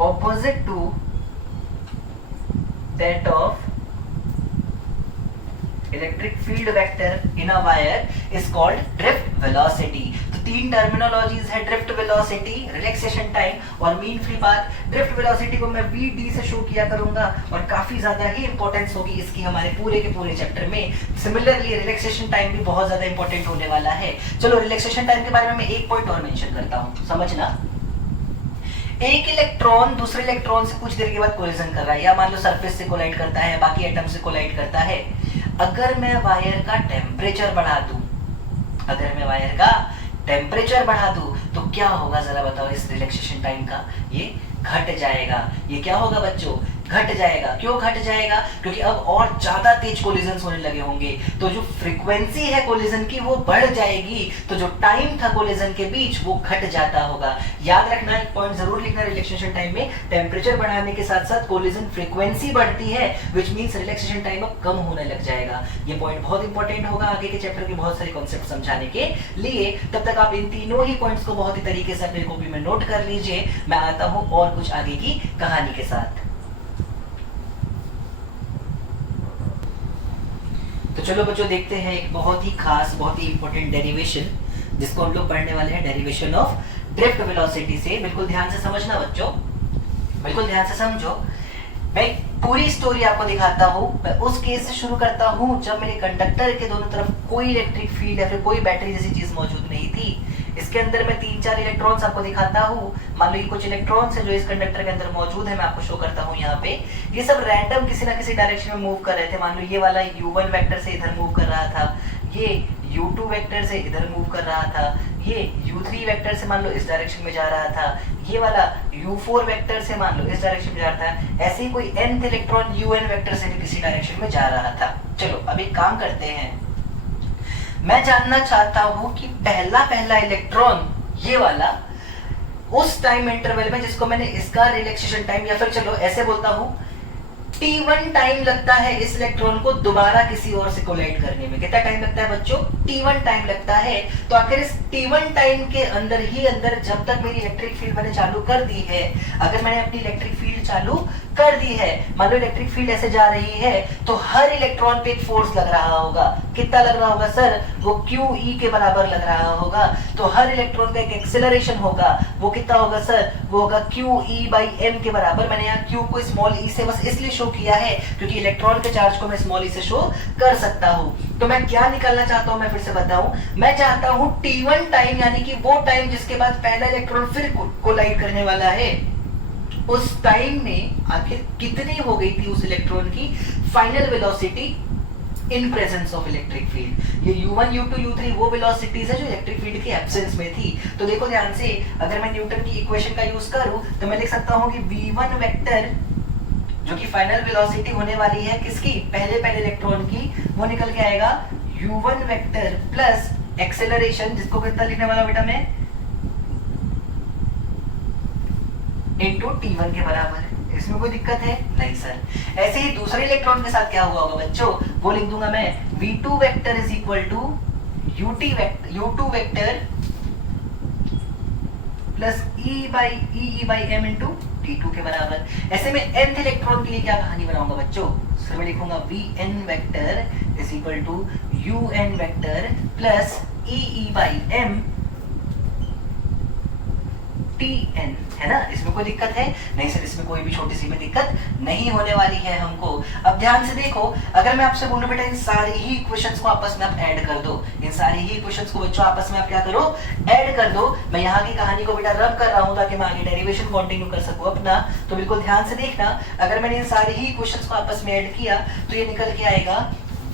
opposite to that of electric field vector in a wire is called drift velocity। तो तीन टर्मिनोलॉजीज है, ड्रिफ्ट वेलोसिटी, रिलैक्सेशन टाइम और mean free path. Drift velocity को मैं VD से show किया करूंगा और काफी ज्यादा ही इंपॉर्टेंस होगी इसकी हमारे पूरे के पूरे चैप्टर में। सिमिलरली रिलैक्सेशन टाइम भी बहुत ज्यादा इंपॉर्टेंट होने वाला है। चलो रिलैक्सेशन टाइम के बारे में मैं एक पॉइंट और मेंशन करता हूं, समझना। एक इलेक्ट्रॉन दूसरे इलेक्ट्रॉन से कुछ देर के बाद कोलिजन कर रहा है, या मान लो सरफेस से कोलाइड करता है, बाकी एटम से कोलाइड करता है। अगर मैं वायर का टेम्परेचर बढ़ा दूं, तो क्या होगा जरा बताओ इस रिलैक्सेशन टाइम का, ये घट जाएगा। ये क्या होगा बच्चों, घट जाएगा। क्यों घट जाएगा, क्योंकि अब और ज्यादा तेज कोलिजन होने लगे होंगे, तो जो फ्रीक्वेंसी है कोलिजन की वो बढ़ जाएगी, तो जो टाइम था कोलिजन के बीच वो घट जाता होगा। याद रखना, एक पॉइंट जरूर लिखना, रिलैक्सेशन टाइम में टेम्परेचर बढ़ाने के साथ साथ कोलिजन फ्रीक्वेंसी बढ़ती है, विच मींस रिलैक्सेशन टाइम अब कम होने लग जाएगा। ये पॉइंट बहुत इंपॉर्टेंट होगा आगे के चैप्टर के बहुत सारे कॉन्सेप्ट समझाने के लिए। तब तक आप इन तीनों ही पॉइंट्स को बहुत ही तरीके से अपनी कॉपी में नोट कर लीजिए। मैं आता हूं और कुछ आगे की कहानी के साथ। तो चलो बच्चों देखते हैं एक बहुत ही खास, बहुत ही इंपॉर्टेंट डेरिवेशन, जिसको हम लोग पढ़ने वाले हैं, डेरिवेशन ऑफ ड्रिफ्ट वेलोसिटी से। बिल्कुल ध्यान से समझना बच्चों, बिल्कुल ध्यान से समझो। मैं पूरी स्टोरी आपको दिखाता हूँ। मैं उस केस से शुरू करता हूँ जब मेरे कंडक्टर के दोनों तरफ कोई इलेक्ट्रिक फील्ड या फिर कोई बैटरी जैसी चीज मौजूद नहीं थी। इसके अंदर मैं 3-4 इलेक्ट्रॉन्स आपको दिखाता हूँ। मान लो ये कुछ इलेक्ट्रॉन्स है जो इस कंडक्टर के अंदर मौजूद है, मैं आपको शो करता हूँ यहाँ पे। ये सब रैंडम किसी ना किसी डायरेक्शन में मूव कर रहे थे। मान लो ये वाला U1 वेक्टर से इधर मूव कर रहा था, ये U2 वेक्टर से इधर मूव कर रहा था, ये U3 वेक्टर से मान लो इस डायरेक्शन में जा रहा था, ये वाला U4 वेक्टर से मान लो इस डायरेक्शन में जा रहा था। ऐसे ही कोई nth इलेक्ट्रॉन UN वेक्टर से भी किसी डायरेक्शन में जा रहा था। चलो अब एक काम करते हैं, मैं जानना चाहता हूं कि पहला इलेक्ट्रॉन ये वाला उस टाइम इंटरवल में जिसको मैंने इसका रिलैक्सेशन टाइम, या फिर चलो ऐसे बोलता हूं, T1 टाइम लगता है इस इलेक्ट्रॉन को दोबारा किसी और से कोलाइड करने में। कितना टाइम लगता है बच्चों? T1 टाइम लगता है। तो आखिर इस T1 टाइम के अंदर ही अंदर जब तक मेरी इलेक्ट्रिक फील्ड मैंने चालू कर दी है, अगर मैंने अपनी इलेक्ट्रिक फील्ड चालू कर दी है, मान लो इलेक्ट्रिक फील्ड ऐसे जा रही है, तो हर इलेक्ट्रॉन पे एक फोर्स लग रहा होगा। कितना लग रहा होगा सर? वो QE के बराबर लग रहा होगा। तो हर इलेक्ट्रॉन का एक एक्सेलरेशन होगा, वो कितना होगा सर? वो होगा QE/m के बराबर। मैंने यहाँ Q को स्मॉल e से बस इसलिए शो किया है क्योंकि इलेक्ट्रॉन के चार्ज को मैं स्मॉल e से शो कर सकता हूँ। तो मैं क्या निकालना चाहता हूँ, मैं फिर से बताऊं, मैं चाहता हूँ T1 टाइम, यानी कि वो टाइम जिसके बाद पहला इलेक्ट्रॉन फिर कोलाइड करने वाला है, उस टाइम में आखिर कितनी हो गई थी उस इलेक्ट्रॉन की final velocity in presence of electric field. ये U1, U2, U3 वो वेलोसिटीज है जो इलेक्ट्रिक फील्ड की एब्सेंस में थी। तो देखो ध्यान से, अगर मैं न्यूटन की इक्वेशन का यूज करूं तो मैं लिख सकता हूं कि V1 वेक्टर जो कि फाइनल वेलोसिटी होने वाली है किसकी? पहले इलेक्ट्रॉन की, वो निकल के आएगा U1 वेक्टर प्लस एक्सेलरेशन, जिसको कितना लिखने वाला बेटा मैं? इनटू T1 के बराबर है। इसमें कोई दिक्कत है? नहीं सर। ऐसे ही दूसरे इलेक्ट्रॉन के साथ क्या हुआ होगा बच्चों? वो लिख दूंगा मैं V2 vector is equal to U2 vector plus E/m into T2 के बराबर। ऐसे में nth इलेक्ट्रॉन के लिए क्या कहानी बनाऊंगा बच्चों? सर मैं लिखूंगा Vn vector is equal to Un vector plus E/m Tn, है ना? इसमें कोई दिक्कत है? नहीं सर, इसमें कोई भी छोटी सी में दिक्कत नहीं होने वाली है हमको। अब ध्यान से देखो, अगर मैं आपसे बोलूं बेटा इन सारी ही इक्वेशंस को आपस में आप ऐड कर दो, इन सारी ही इक्वेशंस को बच्चों आपस में आप क्या करो? ऐड कर दो। मैं यहाँ की कहानी को बेटा रब कर रहा हूँ ताकि मैं आगे डेरिवेशन कंटिन्यू कर सकूं अपना। तो बिल्कुल ध्यान से देखना, अगर मैंने इन सारी ही इक्वेशंस को आपस में ऐड किया तो ये निकल के आएगा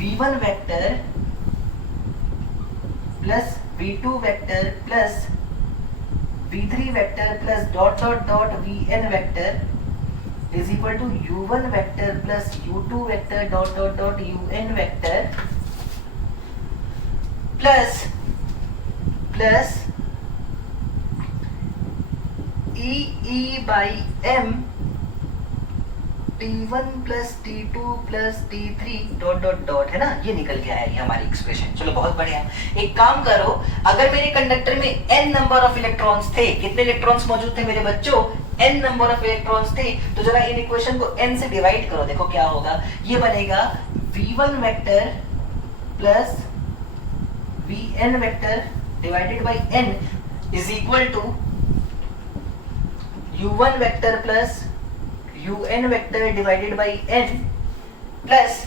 V1 vector plus V2 vector plus V3 vector plus dot dot dot Vn vector is equal to U1 vector plus U2 vector dot dot dot Un vector plus E/m T1 plus T2 plus T3 dot dot dot, है ना? ये निकल के आएगी हमारी expression. चलो बहुत बढ़िया। एक काम करो, अगर मेरे कंडक्टर में n नंबर ऑफ इलेक्ट्रॉन्स थे, कितने इलेक्ट्रॉन्स मौजूद थे मेरे बच्चों? n नंबर ऑफ इलेक्ट्रॉन्स थे। तो जरा इन इक्वेशन को n से डिवाइड करो, देखो क्या होगा। ये बनेगा V1 vector plus Vn vector divided by n is equal to U1 vector plus Un vector divided by n plus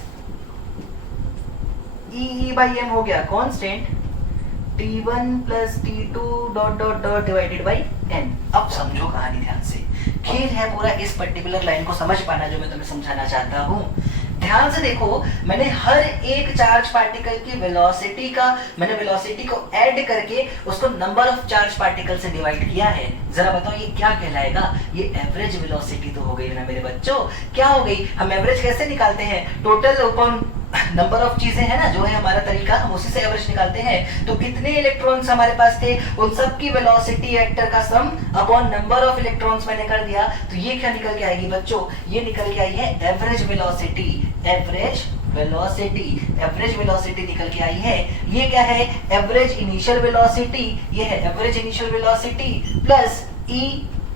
E/m हो गया constant T1 plus T2 dot dot dot divided by n। अब समझो कहानी ध्यान से, खेल है पूरा इस पर्टिकुलर लाइन को समझ पाना जो मैं तुम्हें समझाना चाहता हूँ। ध्यान से देखो, मैंने हर एक चार्ज पार्टिकल की वेलोसिटी को ऐड करके उसको नंबर ऑफ चार्ज पार्टिकल से डिवाइड किया है। जरा बताओ ये क्या कहलाएगा? ये एवरेज वेलोसिटी तो हो गई ना मेरे बच्चों। क्या हो गई? हम एवरेज कैसे निकालते हैं? टोटल अपॉन नंबर ऑफ चीजें है ना, जो है हमारा तरीका, हम उसी से एवरेज निकालते हैं। तो कितने इलेक्ट्रॉन्स हमारे पास थे, उन सब की वेलोसिटी वेक्टर का सम अपॉन नंबर ऑफ इलेक्ट्रॉन्स मैंने कर दिया। तो ये क्या निकल के आएगी बच्चों? ये निकल के आई है एवरेज वेलोसिटी। एवरेज वेलोसिटी निकल के आई है। ये क्या है? Average initial velocity. ये है average initial velocity plus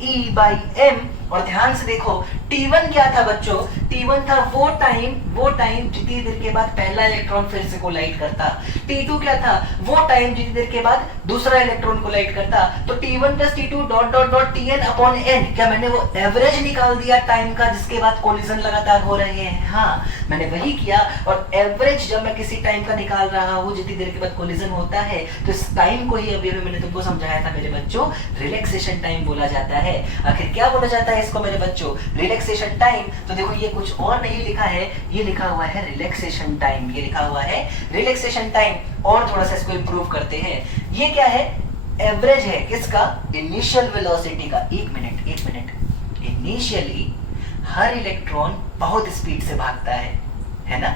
E/m। और ध्यान से देखो T1 क्या था बच्चों? T1 था वो टाइम जितनी देर के बाद पहला इलेक्ट्रॉन फिर से कोलाइड करता। T2 क्या था? वो टाइम जितनी देर के बाद दूसरा इलेक्ट्रॉन कोलाइड करता। तो T1 plus T2 dot dot dot Tn upon n, क्या मैंने वो एवरेज निकाल दिया टाइम का जिसके बाद कोलिजन लगातार हो रहे हैं? हाँ, मैंने वही किया। और एवरेज जब मैं किसी टाइम का निकाल रहा हूँ जितनी देर के बाद कोलिजन होता है, तो इस टाइम को ही अभी मैंने तुमको समझाया था मेरे बच्चों, रिलैक्सेशन टाइम बोला जाता है। आखिर क्या बोला जाता है इसको मेरे बच्चों? Relaxation time. तो देखो ये कुछ और नहीं लिखा है, ये लिखा हुआ है रिलैक्सेशन टाइम। ये लिखा हुआ है रिलैक्सेशन टाइम। और थोड़ा सा इसको इंप्रूव करते हैं। ये क्या है? एवरेज है किसका? इनिशियल वेलोसिटी का। एक मिनट। इनिशियली हर इलेक्ट्रॉन बहुत स्पीड से भागता है ना?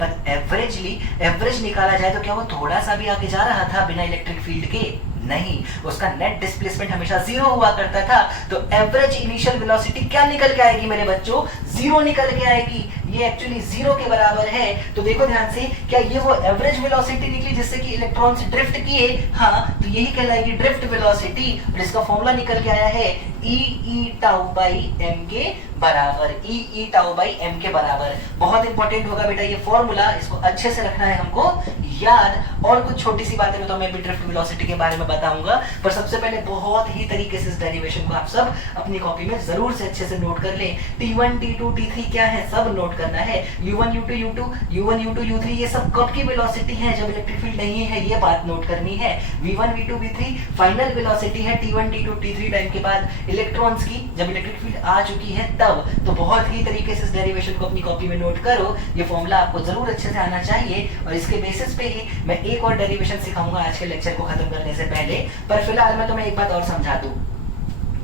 पर एवरेज निकाला जाए तो क्या वो थोड़ा सा भी आगे जा रहा था बिना इलेक्ट्रिक फील्ड के? नहीं, उसका नेट डिस्प्लेसमेंट हमेशा जीरो हुआ करता था। तो एवरेज इनिशियल वेलोसिटी क्या निकल के आएगी मेरे बच्चों? जीरो निकल के आएगी। ये एक्चुअली जीरो के बराबर है। तो देखो ध्यान से, क्या ये वो एवरेज वेलोसिटी निकली जिससे कि इलेक्ट्रॉन्स ड्रिफ्ट किए? हाँ, तो यही कहलाएगी ड्रिफ्ट वेलोसिटी। और इसका फॉर्मूला निकल के आया है ई टाउ बाई एम के बराबर, ई टाउ बाई एम के बराबर। बहुत इंपॉर्टेंट होगा बेटा ये फॉर्मूला, इसको अच्छे से रखना है हमको याद। और कुछ छोटी सी बातें तो मैं भी ड्रिफ्ट वेलोसिटी के बारे में बताऊंगा, पर सबसे पहले बहुत ही तरीके से इस डेरिवेशन को आप सब अपनी कॉपी में जरूर से अच्छे से नोट कर लें। T1 T2 T3 क्या है सब नोट करना है। U1 U2 U2 U1 U2 U3 ये सब कब की वेलोसिटी है? जब इलेक्ट्रिक फील्ड नहीं है, ये बात नोट करनी है। V1 V2 V3 final velocity है T1 T2 T3 टाइम के बाद इलेक्ट्रॉन्स की, जब इलेक्ट्रिक फील्ड आ चुकी है तब। तो बहुत ही तरीके से इस डेरिवेशन को अपनी कॉपी में नोट करो। ये फॉर्मूला आपको जरूर अच्छे से आना चाहिए और इसके बेसिस पे ही मैं एक और डेरिवेशन सिखाऊंगा आज के लेक्चर को खत्म करने से पहले। पर फिलहाल मैं तुम्हें एक बात और समझा दूं।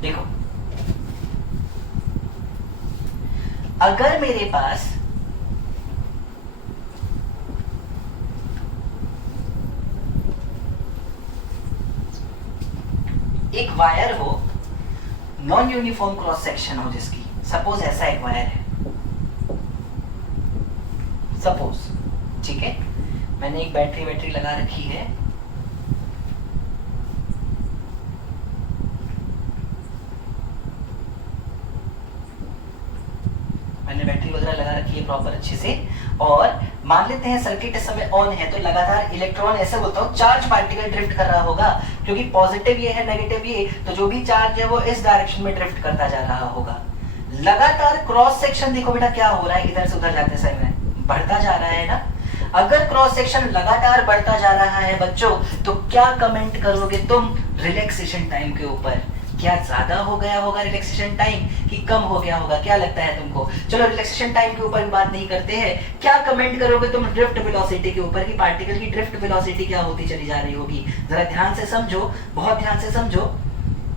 देखो, अगर मेरे पास एक वायर हो, नॉन यूनिफॉर्म क्रॉस सेक्शन हो जिसकी, सपोज ऐसा एक वायर है, सपोज, ठीक है, मैंने एक बैटरी लगा रखी है, मैंने बैटरी वगैरह लगा रखी है प्रॉपर अच्छे से, और मान लेते हैं सर्किट इस समय ऑन है, तो लगातार इलेक्ट्रॉन, ऐसे बोलता हूँ, चार्ज पार्टिकल ड्रिफ्ट कर रहा होगा, क्योंकि पॉजिटिव ये है नेगेटिव ये, तो जो भी चार्ज है वो इस डायरेक्शन में ड्रिफ्ट करता जा रहा होगा। लगातार क्रॉस सेक्शन देखो बेटा क्या हो रहा है, इधर से उधर जाते समय बढ़ता जा रहा है ना। अगर क्रॉस सेक्शन लगातार बढ़ता जा रहा है बच्चों, तो क्या कमेंट करोगे तुम रिलैक्सेशन टाइम के ऊपर? क्या ज्यादा हो गया होगा रिलैक्सेशन टाइम कि कम हो गया होगा? क्या लगता है तुमको? चलो रिलैक्सेशन टाइम के ऊपर बात नहीं करते हैं, क्या कमेंट करोगे तुम ड्रिफ्ट वेलोसिटी के ऊपर कि पार्टिकल की ड्रिफ्ट वेलोसिटी क्या होती चली जा रही होगी? जरा ध्यान से समझो, बहुत ध्यान से समझो।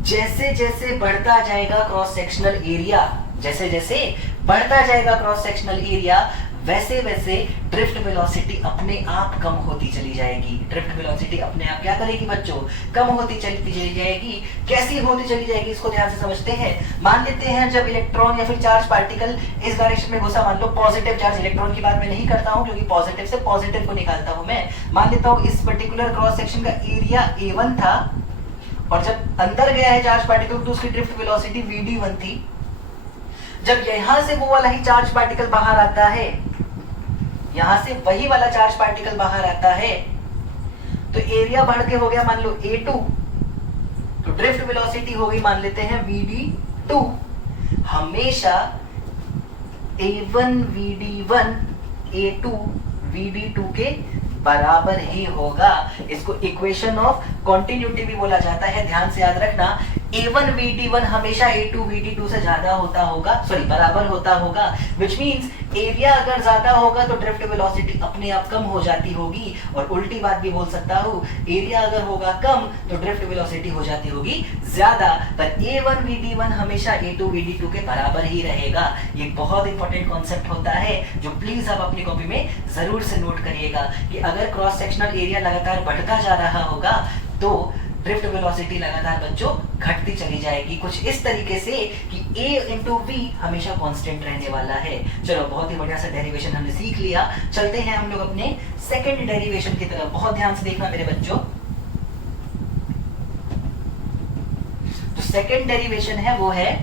जैसे जैसे बढ़ता जाएगा क्रॉस सेक्शनल एरिया, जैसे जैसे बढ़ता जाएगा क्रॉस सेक्शनल एरिया, वैसे वैसे ड्रिफ्ट वेलोसिटी अपने आप कम होती चली जाएगी। ड्रिफ्ट वेलोसिटी अपने आप क्या करेगी बच्चों? कम होती चली जाएगी। कैसी होती चली जाएगी इसको ध्यान से समझते हैं। मान लेते हैं जब इलेक्ट्रॉन या फिर चार्ज पार्टिकल इस डायरेक्शन में घुसा, मान लो पॉजिटिव चार्ज, इलेक्ट्रॉन की बात मैं नहीं करता हूं क्योंकि पॉजिटिव से पॉजिटिव को निकालता हूं मैं। मान लेता हूं इस पर्टिकुलर क्रॉस सेक्शन का एरिया A1 था, और जब अंदर गया है चार्ज पार्टिकल तो उसकी ड्रिफ्ट वेलोसिटी VD1 थी। जब यहां से वो वाला ही चार्ज पार्टिकल बाहर आता है, यहां से वही वाला चार्ज पार्टिकल बाहर आता है, तो एरिया बढ़ के हो गया मान लो A2, तो ड्रिफ्ट वेलोसिटी हो गई मान लेते हैं VD2। हमेशा A1 VD1 A2 VD2 के बराबर ही होगा। इसको इक्वेशन ऑफ कॉन्टिन्यूटी भी बोला जाता है, ध्यान से याद रखना। A1 VD1 हमेशा A2 VD2 से ज्यादा होता होगा, सॉरी बराबर होता होगा, विच मींस एरिया अगर ज्यादा होगा तो ड्रिफ्ट वेलोसिटी अपने आप कम हो जाती होगी। और उल्टी बात भी बोल सकता हूँ, एरिया अगर होगा कम तो ड्रिफ्ट वेलोसिटी हो जाती होगी ज्यादा। पर A1 VD1 हमेशा A2 VD2 के बराबर ही रहेगा। ये बहुत इंपॉर्टेंट कॉन्सेप्ट होता है जो प्लीज आप अपनी कॉपी में जरूर से नोट करिएगा कि अगर क्रॉस सेक्शनल एरिया लगातार बढ़ता जा रहा होगा तो ड्रिफ्ट वेलोसिटी लगातार बच्चों घटती चली जाएगी, कुछ इस तरीके से कि A इंटू V हमेशा कांस्टेंट रहने वाला है। चलो बहुत ही बढ़िया सा डेरिवेशन हमने सीख लिया। चलते हैं हम लोग अपने सेकंड डेरिवेशन की तरफ। बहुत ध्यान से देखना मेरे बच्चों। तो सेकंड डेरिवेशन है वो है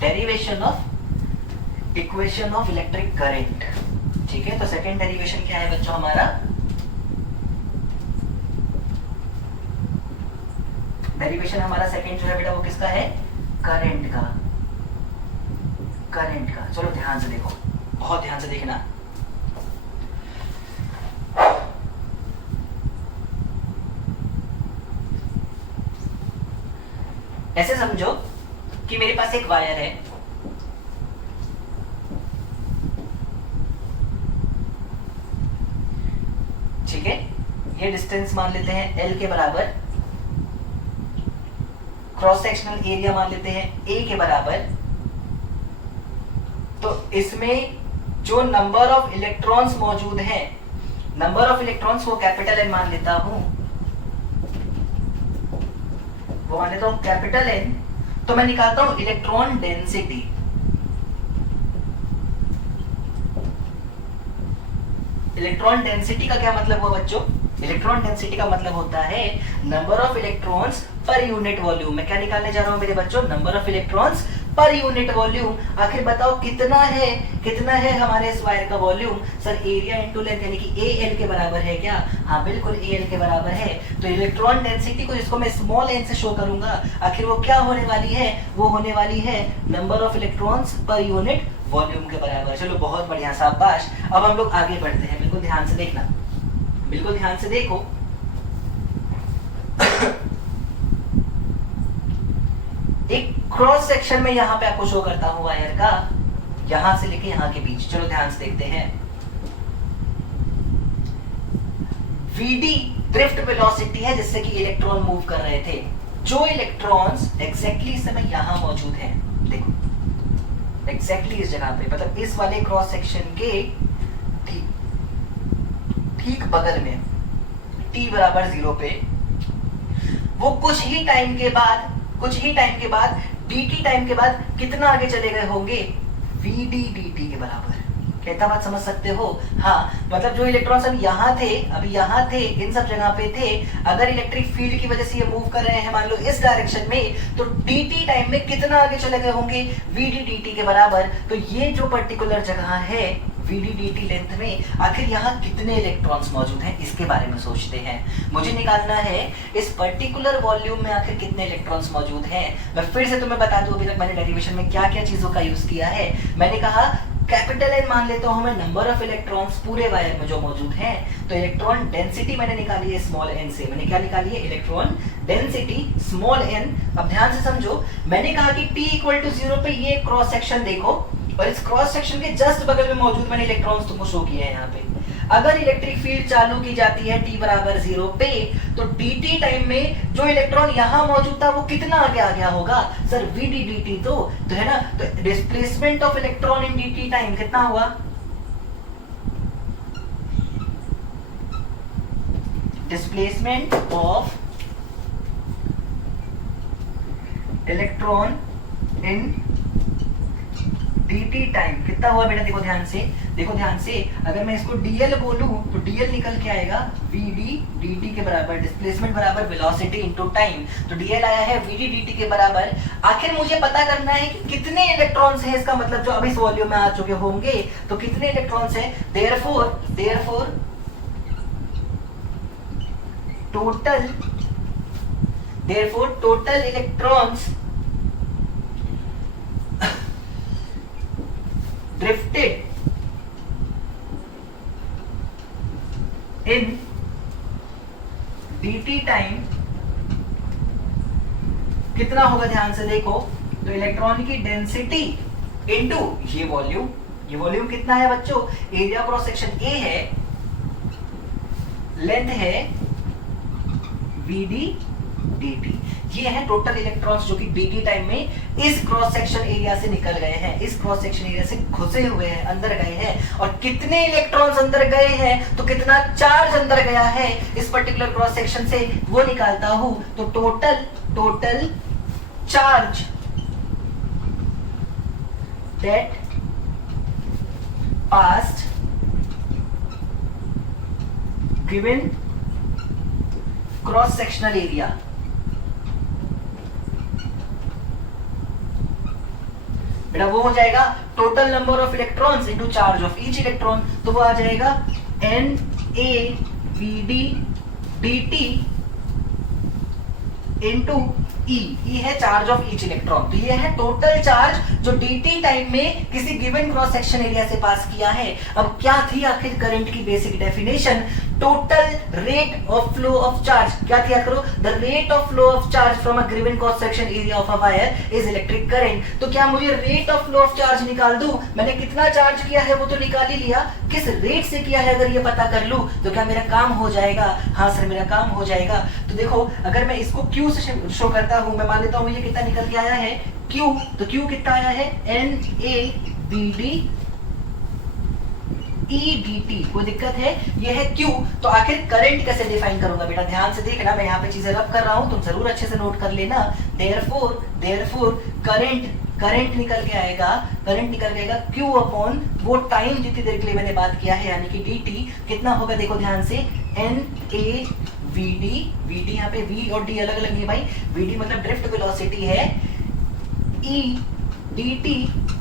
derivation of equation of electric current. ठीक है, तो सेकंड डेरिवेशन क्या है बच्चों हमारा? डेरिवेशन हमारा सेकंड जो है बेटा वो किसका है? करंट का। करंट का। चलो ध्यान से देखो, बहुत ध्यान से देखना। ऐसे समझो कि मेरे पास एक वायर है, ठीक है, ये डिस्टेंस मान लेते हैं L के बराबर, क्रॉस सेक्शनल एरिया मान लेते हैं A के बराबर। तो इसमें जो नंबर ऑफ इलेक्ट्रॉन्स मौजूद हैं, नंबर ऑफ इलेक्ट्रॉन्स को कैपिटल N मान लेता हूं, को मान लेता हूं कैपिटल N, तो मैं निकालता हूं इलेक्ट्रॉन डेंसिटी। इलेक्ट्रॉन डेंसिटी का क्या मतलब हुआ बच्चों? इलेक्ट्रॉन डेंसिटी का मतलब होता है number of electrons per unit volume. मैं क्या निकालने जा रहा हूं मेरे बच्चों? Number of electrons per unit volume. आखिर बताओ कितना है हमारे इस वायर का volume? Sir area into length, यानी कि AL के बराबर है क्या? हाँ बिल्कुल AL के बराबर है। तो इलेक्ट्रॉन डेंसिटी को जिसको मैं स्मॉल n से शो करूंगा, आखिर वो क्या होने वाली है? वो होने वाली है number of electrons per unit volume के बराबर। चलो बहुत बढ़िया, शाबाश। अब हम लोग आगे बढ़ते हैं, बिल्कुल ध्यान से देखना, बिल्कुल ध्यान से देखो। एक क्रॉस सेक्शन में यहां पे आपको शो करता हूं वायर का, यहां से लेके यहां के बीच। चलो ध्यान से देखते हैं। VD ड्रिफ्ट वेलोसिटी है जिससे कि इलेक्ट्रॉन मूव कर रहे थे। जो इलेक्ट्रॉन्स एग्जैक्टली इस समय यहां मौजूद हैं, देखो एग्जैक्टली इस जगह पे, मतलब इस वाले क्रॉस सेक्शन के ठीक बगल में t बराबर 0 पे, वो कुछ ही टाइम के बाद dt टाइम के बाद कितना आगे चले गए होंगे? VD dt के बराबर। कहता बात समझ सकते हो? हाँ, मतलब जो इलेक्ट्रॉन्स अभी यहाँ थे, इन सब जगह पे थे, अगर इलेक्ट्रिक फील्ड की वजह से ये मूव कर रहे हैं मान लो इस डायरेक्शन में, तो dt टाइम में कितना आगे चले गए होंगे? VD dt के बराबर। तो ये जो पर्टिकुलर जगह है VD dt लेंथ में, आखिर यहाँ कितने इलेक्ट्रॉन्स मौजूद हैं, इसके बारे में सोचते हैं। मुझे निकालना है इस पर्टिकुलर वॉल्यूम में आखिर कितने इलेक्ट्रॉन्स मौजूद हैं। मैं फिर से तुम्हें बता दूं, अभी तक मैंने डेरिवेशन में क्या क्या चीजों का यूज किया है। मैंने कहा कैपिटल N मान लेता हूं मैं नंबर ऑफ इलेक्ट्रॉन्स पूरे वायर में जो मौजूद हैं, तो इलेक्ट्रॉन डेंसिटी मैंने निकाली है स्मॉल n से। मैंने क्या निकाली है? Electron density small n। अब ध्यान से समझो, मैंने कहा कि t इक्वल टू 0 पे ये क्रॉस सेक्शन देखो, और इस क्रॉस सेक्शन के जस्ट बगल में मौजूद मैंने इलेक्ट्रॉन्स तुमको शो किए हैं यहाँ पे। अगर इलेक्ट्रिक फील्ड चालू की जाती है t बराबर 0 पे, तो dt टाइम में जो इलेक्ट्रॉन यहाँ मौजूद था वो कितना आगे आ गया होगा? सर VD dt तो है ना, तो displacement of electron in dt time कितना हुआ? Displacement of electron in dt time कितना हुआ बेटा? देखो ध्यान से, अगर मैं इसको dl बोलूं तो dl निकल के आएगा vd dt के बराबर, डिस्प्लेसमेंट बराबर वेलोसिटी इनटू टाइम। तो dl आया है vd dt के बराबर। आखिर मुझे पता करना है कि कितने इलेक्ट्रॉन्स हैं, इसका मतलब जो अभी इस वॉल्यूम में आ चुके होंगे, तो कितने इलेक्ट्रॉन्स हैं? Therefore total electrons drifted in dt time कितना होगा? ध्यान से देखो, तो इलेक्ट्रॉन की डेंसिटी इनटू ये वॉल्यूम कितना है बच्चों? एरिया क्रॉस सेक्शन A है, लेंथ है VD dt। ये है टोटल इलेक्ट्रॉन्स जो कि dt टाइम में इस क्रॉस सेक्शन एरिया से निकल गए हैं, इस क्रॉस सेक्शन एरिया से घुसे हुए हैं, अंदर गए हैं। और कितने इलेक्ट्रॉन्स अंदर गए हैं, तो कितना चार्ज अंदर गया है इस पर्टिकुलर क्रॉस सेक्शन से, वो निकालता हूं। तो total charge that passed given cross sectional area, बेटा वो हो जाएगा total number of electrons into charge of each electron. तो वो आ जाएगा NaVD dt इनटू E है चार्ज ऑफ ईच इलेक्ट्रॉन। तो ये है टोटल चार्ज जो dt टाइम में किसी गिवन क्रॉस सेक्शन एरिया से पास किया है। अब क्या थी आखिर करंट की basic definition? Total rate of flow of charge. क्या थी याद करो? The rate of flow of charge from a given cross section area of a wire is electric current. तो क्या मुझे rate of flow of charge निकाल दूं? मैंने कितना चार्ज किया है वो तो निकाल ही लिया, किस रेट से किया है अगर ये पता कर लूं तो क्या मेरा काम हो जाएगा? हाँ सर मेरा काम हो जाएगा। तो देखो अगर मैं इसको Q से शो करता हूं, मैं मान लेता हूं ये कितना निकल के आया है Q, तो Q कितना आया है? NaVD ई डी टी, कोई दिक्कत है? ये है Q। तो आखिर करंट कैसे डिफाइन करूंगा बेटा? ध्यान से देखना, मैं यहाँ पे चीजें रब कर रहा हूँ, तुम जरूर अच्छे से नोट कर लेना। देयरफॉर करंट निकल के आएगा, Q अपॉन वो टाइम जितनी देर के लिए मैंने बात किया है, यानी कि dt कितना होगा? देखो ध्यान से, n a v d यहाँ पे v और d अलग अलग नहीं भाई, vd मतलब ड्रिफ्ट वेलोसिटी है, e dt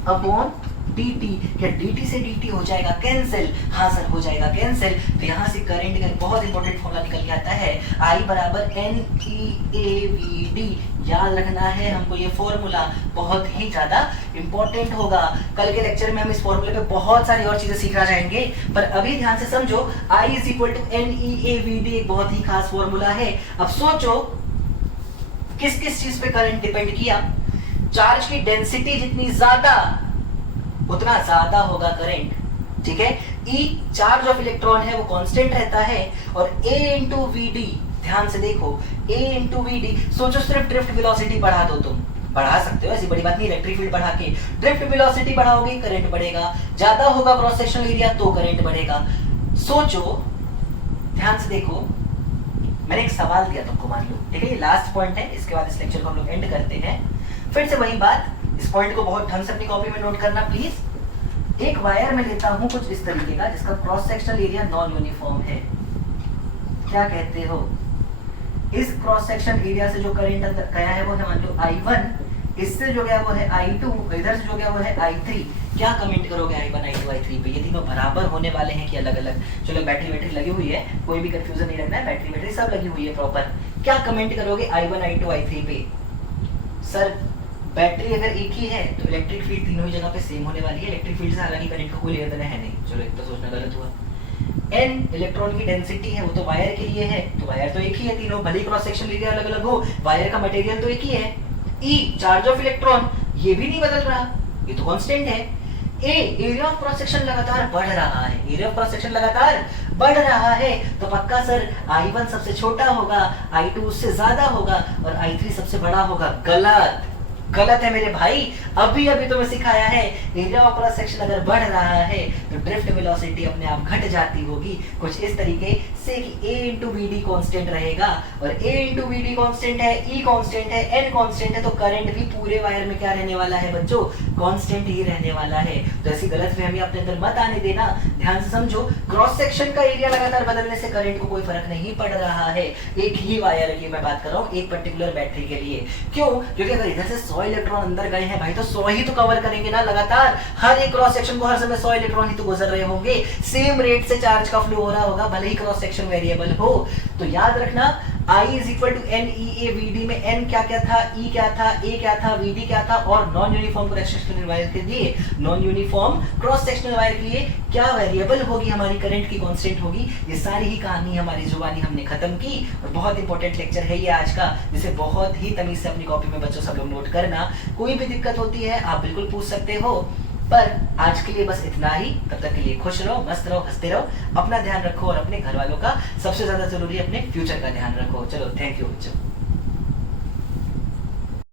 अपॉन dt। क्या dt से dt हो जाएगा कैंसिल? हाँ सर हो जाएगा कैंसिल। तो यहाँ से करंट का बहुत इंपॉर्टेंट फॉर्मूला निकल के आता है, I बराबर n e a v d। याद रखना है हमको, ये फॉर्मूला बहुत ही ज्यादा इंपॉर्टेंट होगा। कल के लेक्चर में हम इस फॉर्मूले पे बहुत सारी और चीजें सीखना चाहेंगे, पर अभी ध्यान से समझो, I is equal to n e a v d एक बहुत ही खास फॉर्मूला है। अब सोचो किस किस चीज पे करंट डिपेंड किया? चार्ज की डेंसिटी जितनी ज्यादा उतना ज्यादा होगा करंट, ठीक है। E चार्ज ऑफ इलेक्ट्रॉन है वो कांस्टेंट रहता है, और A इंटू VD, ध्यान से देखो, A इंटू VD, सोचो सिर्फ ड्रिफ्ट वेलोसिटी बढ़ा दो, तुम बढ़ा सकते हो, ऐसी बड़ी बात नहीं, इलेक्ट्रिक फील्ड बढ़ा के ड्रिफ्ट वेलोसिटी बढ़ाओगे करंट बढ़ेगा, ज्यादा होगा क्रॉस सेक्शनल एरिया तो करंट बढ़ेगा। सोचो, ध्यान से देखो, मैंने एक सवाल दिया तुमको, मान लो, ठीक है, ये लास्ट पॉइंट है, इसके बाद इस लेक्चर को हम लोग एंड करते हैं। फिर से वही बात, इस पॉइंट को बहुत ढंग से अपनी कॉपी में नोट करना प्लीज। एक वायर में लेता हूं कुछ इस तरीके का, जिसका cross sectional area non uniform है, क्या कहते हो? इस क्रॉस सेक्शन एरिया से जो करंट अंदर गया है वो है मान लो I1, इससे जो गया वो है I2, इधर से जो गया वो है I3। क्या कमेंट करोगे I1, I2, I3 पे? ये तीनों बराबर होने वाले हैं कि अलग अलग? चलो बैटरी लगी हुई है, कोई भी कंफ्यूजन नहीं रखना है, बैटरी सब लगी हुई है प्रॉपर। क्या कमेंट करोगे I1, I2, I3 पे? सर बैटरी अगर एक ही है तो इलेक्ट्रिक फील्ड तीनों ही जगह पे सेम होने वाली है, इलेक्ट्रिक फील्ड से हालांकि करंट का कोई लेना देना है नहीं। चलो एक तो सोचना गलत हुआ। n इलेक्ट्रॉन की डेंसिटी है, वो तो वायर के लिए है, तो वायर तो एक ही है तीनों, भले क्रॉस सेक्शन एरिया अलग अलग हो, वायर का मटेरियल तो एक ही है। E चार्ज ऑफ इलेक्ट्रॉन, ये भी नहीं बदल रहा, ये तो कांस्टेंट है। A area of cross section लगातार बढ़ रहा है, एरिया ऑफ क्रॉस सेक्शन लगातार बढ़ रहा है, तो पक्का सर I1 सबसे छोटा होगा, I2 उससे ज्यादा होगा, और I3 सबसे बड़ा होगा। गलत है मेरे भाई, अभी तुम्हें सिखाया है, एरिया ऑफ क्रॉस सेक्शन अगर बढ़ रहा है तो ड्रिफ्ट वेलोसिटी अपने आप घट जाती होगी, कुछ इस तरीके से कि A into V D constant रहेगा, और A into V D constant है, E कॉन्स्टेंट है, N कॉन्स्टेंट है, तो करंट भी पूरे वायर में क्या रहने वाला है बच्चों? कॉन्स्टेंट ही रहने वाला है। तो ऐसी गलतफहमी अपने अंदर मत आने देना, ध्यान से समझो, क्रॉस सेक्शन का एरिया लगातार बदलने से करंट को कोई फर्क नहीं पड़ रहा है, एक ही वायर की मैं बात कर रहा हूँ, एक पर्टिकुलर बैटरी के लिए। क्यों? क्योंकि अगर इधर से 100 इलेक्ट्रॉन अंदर गए हैं भाई, तो 100 ही तो कवर करेंगे ना लगातार, हर एक क्रॉस सेक्शन को हर समय 100 इलेक्ट्रॉन ही तो गुजर रहे होंगे, सेम रेट से चार्ज का फ्लो हो रहा होगा, भले ही क्रॉस सेक्शन वेरिएबल हो। तो याद रखना, I is equal to N E A V D में N क्या क्या था, E क्या था, A क्या था, VD क्या था, और non uniform cross sectional wire के लिए, non uniform cross sectional wire के लिए क्या वेरिएबल होगी हमारी, करंट की कांस्टेंट होगी। ये सारी ही कहानी हमारी जुबानी हमने खत्म की, और बहुत इंपॉर्टेंट लेक्चर है ये आज का, जिसे बहुत ही तमीज से अपनी कॉपी में बच्चों सब लोग नोट करना। कोई भी दिक्कत होती है आप बिल्कुल पूछ सकते हो, पर आज के लिए बस इतना ही। तब तक के लिए खुश रहो, मस्त रहो, हंसते रहो, अपना ध्यान रखो, और अपने घर वालों का, सबसे ज्यादा जरूरी अपने फ्यूचर का ध्यान रखो। चलो थैंक यू बच्चों।